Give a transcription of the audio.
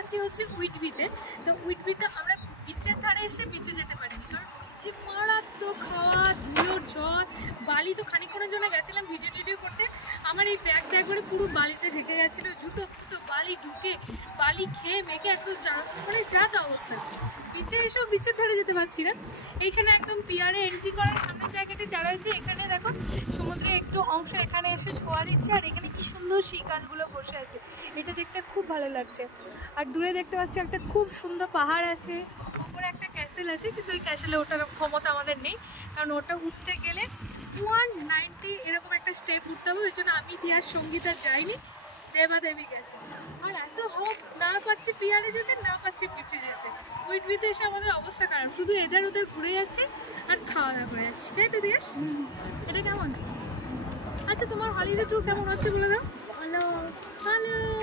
আছি হচ্ছে উইটবিতে। তো উইটবিতে আমরা বিচের ধারে এসে বিচে যেতে পারিনি, কারণ বিচে মারাত্মক খাওয়া, ধুলোর ঝড়, বালি। তো খানিকক্ষণের জন্য গেছিলাম ভিডিও টিডিও করতে, আমার এই ব্যাগটা একবারে পুরো বালিতে ঢেকে গেছিলো, জুতো ফুতো বালি ঢুকে, বালি খেয়ে মেখে একদম মানে যা তা অবস্থা। বিচে এসেও বিচের ধারে যেতে পারছি না। এইখানে একদম পিয়ারে এন্ট্রি করার সামনের জায়গাটি দাঁড়াচ্ছে, এখানে দেখো সমুদ্রের একটু অংশ এখানে এসে ছোঁয়া দিচ্ছে, আর এখানে কি সুন্দর শিকালগুলো বসে আছে, এটা দেখতে খুব ভালো লাগছে। আর দূরে দেখতে পাচ্ছি একটা খুব সুন্দর পাহাড় আছে, ওপরে একটা ক্যাসেল আছে, কিন্তু ওই ক্যাসেলে ওঠার ক্ষমতা আমাদের নেই, কারণ ওটা উঠতে গেলে 190 এরকম একটা স্টেপ উঠতে হবে, ওই জন্য আমি দিয়ার সঙ্গীতা যাইনি, দেবাদেবী গেছে। আর এত হোক না পাচ্ছি পিয়ারে যেতে, না পাচ্ছি বিচে যেতে, উইটবিতে এসে আমাদের অবস্থা খারাপ, শুধু এদের ওদের ঘুরে যাচ্ছে আর খাওয়া দাওয়া করে যাচ্ছি, তাই তো দিয়াস? এটা কেমন? আচ্ছা তোমার হলিডে ট্যুর কেমন হচ্ছে বলে দাও। ভালো ভালো।